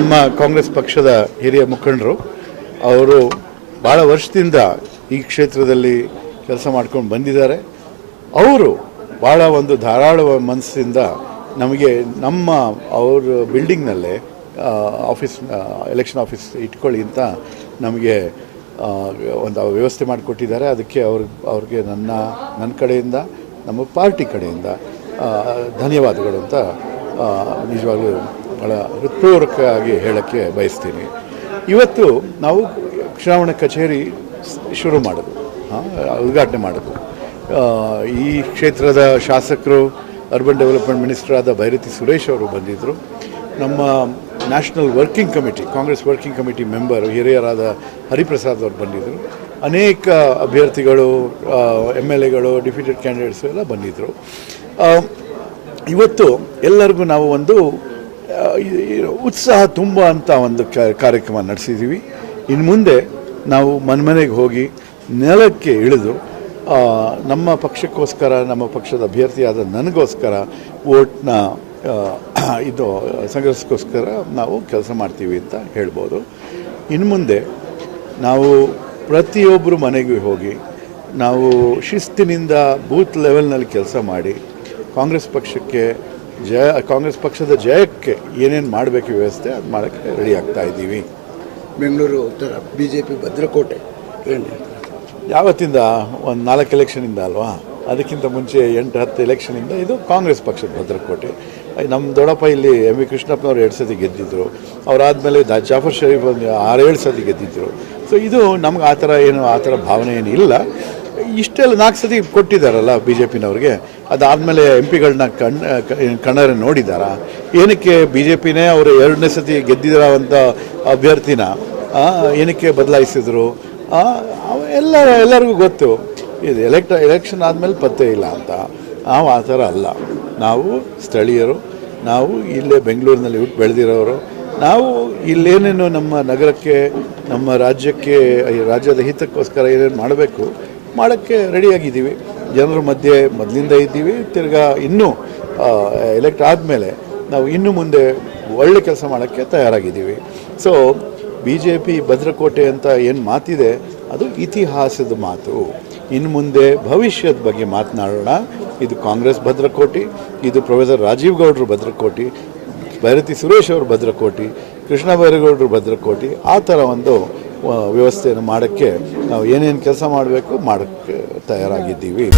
ನಮ್ಮ ಕಾಂಗ್ರೆಸ್ ಪಕ್ಷದ ಹಿರಿಯ ಮುಖಂಡರು, ಅವರು ಭಾಳ ವರ್ಷದಿಂದ ಈ ಕ್ಷೇತ್ರದಲ್ಲಿ ಕೆಲಸ ಮಾಡ್ಕೊಂಡು ಬಂದಿದ್ದಾರೆ. ಅವರು ಭಾಳ ಒಂದು ಧಾರಾಳ ಮನಸ್ಸಿಂದ ನಮಗೆ ನಮ್ಮ ಅವ್ರ ಬಿಲ್ಡಿಂಗ್ನಲ್ಲೇ ಆಫೀಸ್ ಎಲೆಕ್ಷನ್ ಆಫೀಸ್ ಇಟ್ಕೊಳ್ಳಿ ಅಂತ ನಮಗೆ ಒಂದು ವ್ಯವಸ್ಥೆ ಮಾಡಿಕೊಟ್ಟಿದ್ದಾರೆ. ಅದಕ್ಕೆ ಅವ್ರ, ಅವ್ರಿಗೆ ನನ್ನ ನನ್ನ ಕಡೆಯಿಂದ, ನಮ್ಮ ಪಾರ್ಟಿ ಕಡೆಯಿಂದ ಧನ್ಯವಾದಗಳು ಅಂತ ನಿಜವಾಗಲೂ ಭಾಳ ಹೃತ್ಪೂರ್ವಕವಾಗಿ ಹೇಳೋಕ್ಕೆ ಬಯಸ್ತೀನಿ. ಇವತ್ತು ನಾವು ಚುನಾವಣಾ ಕಚೇರಿ ಶುರು ಮಾಡೋದು ಉದ್ಘಾಟನೆ ಮಾಡೋದು. ಈ ಕ್ಷೇತ್ರದ ಶಾಸಕರು ಅರ್ಬನ್ ಡೆವಲಪ್ಮೆಂಟ್ ಮಿನಿಸ್ಟರ್ ಆದ ಭೈರತಿ ಸುರೇಶ್ ಅವರು ಬಂದಿದ್ದರು ನಮ್ಮ national working committee Congress working committee member ಹಿರಿಯರಾದ ಹರಿಪ್ರಸಾದ್ ಅವರು ಬಂದಿದ್ದರು ಅನೇಕ ಅಭ್ಯರ್ಥಿಗಳು ಎಂ ಎಲ್ ಎಗಳು ಡಿಫಿಟೆಡ್ ಕ್ಯಾಂಡಿಡೇಟ್ಸ್ ಎಲ್ಲ ಬಂದಿದ್ದರು ಇವತ್ತು ಎಲ್ಲರಿಗೂ ನಾವು ಒಂದು ಉತ್ಸಾಹ ತುಂಬ ಅಂತ ಒಂದು ಕಾರ್ಯಕ್ರಮ ನಡೆಸಿದ್ದೀವಿ ಇನ್ನು ಮುಂದೆ ನಾವು ಮನೆಮನೆಗೆ ಹೋಗಿ ನೆಲಕ್ಕೆ ಇಳಿದು ನಮ್ಮ ಪಕ್ಷಕ್ಕೋಸ್ಕರ, ನಮ್ಮ ಪಕ್ಷದ ಅಭ್ಯರ್ಥಿಯಾದ ನನಗೋಸ್ಕರ, ವೋಟ್ನ ಇದು, ಸಂಘರ್ಷಕ್ಕೋಸ್ಕರ ನಾವು ಕೆಲಸ ಮಾಡ್ತೀವಿ ಅಂತ ಹೇಳ್ಬೋದು. ಇನ್ನು ಮುಂದೆ ನಾವು ಪ್ರತಿಯೊಬ್ಬರು ಮನೆಗೆ ಹೋಗಿ, ನಾವು ಶಿಸ್ತಿನಿಂದ ಬೂತ್ ಲೆವೆಲ್ನಲ್ಲಿ ಕೆಲಸ ಮಾಡಿ, ಕಾಂಗ್ರೆಸ್ ಪಕ್ಷಕ್ಕೆ ಜಯ ಕಾಂಗ್ರೆಸ್ ಪಕ್ಷದ ಜಯಕ್ಕೆ ಏನೇನು ಮಾಡಬೇಕು ವ್ಯವಸ್ಥೆ ಅದು ಮಾಡೋಕ್ಕೆ ರೆಡಿ ಆಗ್ತಾ ಇದ್ದೀವಿ. ಬೆಂಗಳೂರು ಉತ್ತರ ಬಿ ಜೆ ಪಿ ಭದ್ರಕೋಟೆ ಯಾವತ್ತಿಂದ? ಒಂದು ನಾಲ್ಕು ಎಲೆಕ್ಷನಿಂದ ಅಲ್ವಾ? ಅದಕ್ಕಿಂತ ಮುಂಚೆ ಎಂಟು ಹತ್ತು ಎಲೆಕ್ಷನಿಂದ ಇದು ಕಾಂಗ್ರೆಸ್ ಪಕ್ಷದ ಭದ್ರಕೋಟೆ. ನಮ್ಮ ದೊಡ್ಡಪ್ಪ ಇಲ್ಲಿ ಎಂ ವಿ ಕೃಷ್ಣಪ್ಪನವ್ರು ಎರಡು ಸತಿ ಗೆದ್ದಿದ್ರು. ಅವರಾದಮೇಲೆ ದ ಜಾಫರ್ ಶರೀಫ್ ಒಂದು ಆರೇಳು ಸತಿ ಗೆದ್ದಿದ್ರು. ಸೊ ಇದು ನಮ್ಗೆ ಆ ಥರ ಏನು ಆ ಥರ ಭಾವನೆ ಏನು ಇಲ್ಲ ಇಷ್ಟೆಲ್ಲ ನಾಲ್ಕು ಸತಿ ಕೊಟ್ಟಿದ್ದಾರಲ್ಲ ಬಿ ಜೆ ಪಿನವ್ರಿಗೆ ಅದಾದಮೇಲೆ ಎಂ ಪಿಗಳನ್ನ ಕಣ್, ಕಣ್ಣಾರೆ ನೋಡಿದಾರಾ ಏನಕ್ಕೆ ಬಿ ಜೆ ಪಿನೇ ಅವರು ಎರಡನೇ ಸತಿ ಗೆದ್ದಿರೋವಂಥ ಅಭ್ಯರ್ಥಿನ ಏನಕ್ಕೆ ಬದಲಾಯಿಸಿದ್ರು? ಎಲ್ಲ, ಎಲ್ಲರಿಗೂ ಗೊತ್ತು. ಇದು ಎಲೆಕ್ಟ ಎಲೆಕ್ಷನ್ ಆದಮೇಲೆ ಪತ್ತೆ ಇಲ್ಲ ಅಂತ. ನಾವು ಆ ಥರ ಅಲ್ಲ. ನಾವು ಸ್ಥಳೀಯರು, ನಾವು ಇಲ್ಲೇ ಬೆಂಗಳೂರಿನಲ್ಲಿ ಹುಟ್ಟು ಬೆಳೆದಿರೋರು, ನಾವು ಇಲ್ಲೇನೇನು ನಮ್ಮ ನಗರಕ್ಕೆ, ನಮ್ಮ ರಾಜ್ಯಕ್ಕೆ, ರಾಜ್ಯದ ಹಿತಕ್ಕೋಸ್ಕರ ಏನೇನು ಮಾಡಬೇಕು ಮಾಡೋಕ್ಕೆ ರೆಡಿಯಾಗಿದ್ದೀವಿ ಜನರ ಮಧ್ಯೆ ಮೊದಲಿಂದ ಇದ್ದೀವಿ. ತಿರ್ಗಾ ಇನ್ನೂ ಎಲೆಕ್ಟ್ ಆದಮೇಲೆ ನಾವು ಇನ್ನು ಮುಂದೆ ಒಳ್ಳೆ ಕೆಲಸ ಮಾಡೋಕ್ಕೆ ತಯಾರಾಗಿದ್ದೀವಿ. ಸೊ ಬಿ ಜೆ ಪಿ ಭದ್ರಕೋಟೆ ಅಂತ ಏನು ಮಾತಿದೆ, ಅದು ಇತಿಹಾಸದ ಮಾತು. ಇನ್ನು ಮುಂದೆ ಭವಿಷ್ಯದ ಬಗ್ಗೆ ಮಾತನಾಡೋಣ. ಇದು ಕಾಂಗ್ರೆಸ್ ಭದ್ರಕೋಟೆ, ಇದು ಪ್ರೊಫೆಸರ್ ರಾಜೀವ್ ಗೌಡ್ರು ಭದ್ರಕೋಟೆ, ಭೈರತಿ ಸುರೇಶ್ ಅವರು ಭದ್ರಕೋಟೆ, ಕೃಷ್ಣ ಬೈರೇಗೌಡರು ಭದ್ರಕೋಟೆ, ಆ ಥರ ಒಂದು ವ್ಯವಸ್ಥೆಯನ್ನು ಮಾಡೋಕ್ಕೆ ನಾವು ಏನೇನು ಕೆಲಸ ಮಾಡಬೇಕು ಮಾಡೋಕ್ಕೆ ತಯಾರಾಗಿದ್ದೀವಿ.